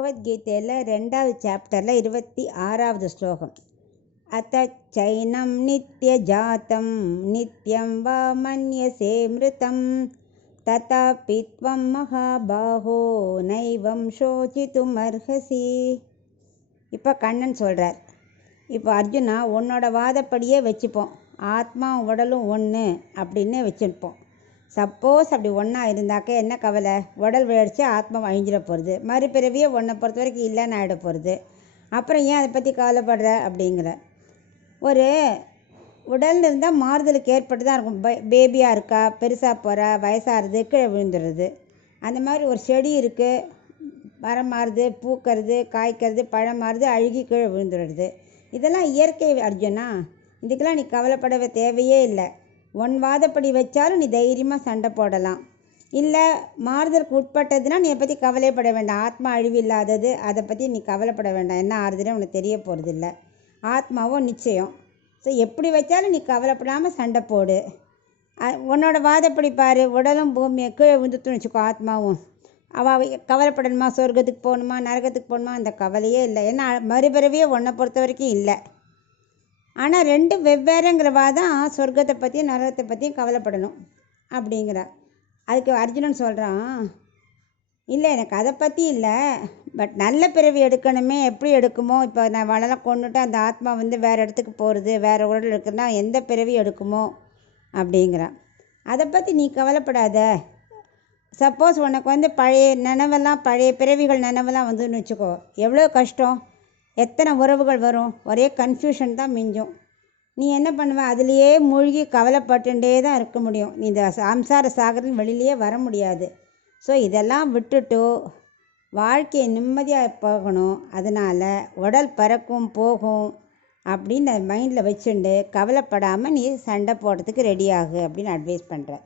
பகவத்கீதையில் 2வது சாப்டரில் 26வது ஸ்லோகம். அத்த சைனம் நித்ய ஜாத்தம் நித்யம் வா மன்யசே மிருதம் ததாபி த்வம் மகாபாஹோ நைவம் சோசித்தும் அர்ஹசி. இப்போ கண்ணன் சொல்கிறார், இப்போ அர்ஜுனா உன்னோட வாதப்படியே வச்சுப்போம், ஆத்மா உடலும் ஒன்று அப்படின்னு வச்சுருப்போம். சப்போஸ் அப்படி ஒன்றா இருந்தாக்க என்ன கவலை? உடல் விளையாடிச்சு ஆத்மா அழிஞ்சிட போகிறது, மறுபிறவியே உன்னை பொறுத்த வரைக்கும் இல்லைன்னு ஆகிட போகிறது. அப்புறம் ஏன் அதை பற்றி கவலைப்படுற அப்படிங்கிற. ஒரு உடல் இருந்தால் மாறுதலுக்கு ஏற்பட்டு தான் இருக்கும். பேபியாக இருக்கா, பெருசாக போகிறா, வயசாகிறது, கீழே விழுந்துடுறது. அந்த மாதிரி ஒரு செடி இருக்குது, மரம் மாறுது, பூக்கிறது, காய்க்கிறது, பழம் மாறுது, அழுகி கீழே விழுந்துடுறது. இதெல்லாம் இயற்கை அர்ஜுனா, இதுக்கெல்லாம் நீ கவலைப்படவே தேவையே இல்லை. உன் வாதப்படி வச்சாலும் நீ தைரியமாக சண்டை போடலாம். இல்லை மாறுதலுக்கு உட்பட்டதுன்னா நீ அதை பற்றி கவலைப்பட வேண்டாம். ஆத்மா அழிவு இல்லாதது, அதை பற்றி நீ கவலைப்பட வேண்டாம். என்ன ஆறுதுன்னு உனக்கு தெரிய போகிறது இல்லை. ஆத்மாவும் நிச்சயம். ஸோ எப்படி வச்சாலும் நீ கவலைப்படாமல் சண்டை போடு. உன்னோட வாதப்படி பாரு, உடலும் பூமியை கீழே விழுந்துட்டுன்னு வச்சுக்கோ, ஆத்மாவும். அவள் கவலைப்படணுமா, சொர்க்கத்துக்கு போகணுமா, நரகத்துக்கு போகணுமா, அந்த கவலையே இல்லை. ஏன்னா மறுபிறவியே உன்னை பொறுத்த வரைக்கும் இல்லை. ஆனால் ரெண்டும் வெவ்வேறுங்கிறவா தான் சொர்க்கத்தை பற்றியும் நரகத்தை பற்றியும் கவலைப்படணும் அப்படிங்கிறா. அதுக்கு அர்ஜுனன் சொல்கிறான், இல்லை எனக்கு அதை பற்றி இல்லை, பட் நல்ல பிறவி எடுக்கணுமே. எப்படி எடுக்குமோ? இப்போ நான் வளலாம் கொண்டுட்டு அந்த ஆத்மா வேறு இடத்துக்கு போகிறது, வேறு உடல் இருக்குன்னா எந்த பிறவி எடுக்குமோ அப்படிங்கிறான். அதை பற்றி நீ கவலைப்படாத. சப்போஸ் உனக்கு பழைய நினைவெல்லாம், பழைய பிறவிகள் நினைவெல்லாம் வந்துன்னு வச்சுக்கோ, எவ்வளோ கஷ்டம், எத்தனை உறவுகள் வரும், ஒரே கன்ஃபியூஷன் தான் மிஞ்சும். நீ என்ன பண்ணுவ? அதுலேயே மூழ்கி கவலைப்பட்டுட்டே தான் இருக்க முடியும். நீ இந்த சம்சார சாகரின் வெளியிலேயே வர முடியாது. ஸோ இதெல்லாம் விட்டுட்டு வாழ்க்கையை நிம்மதியாக போகணும். அதனால் உடல் பறக்கும் போகும் அப்படின்னு மைண்டில் வச்சுண்டு கவலைப்படாமல் நீ சண்டை போடுறதுக்கு ரெடி ஆகு அப்படின்னு அட்வைஸ் பண்ணுற.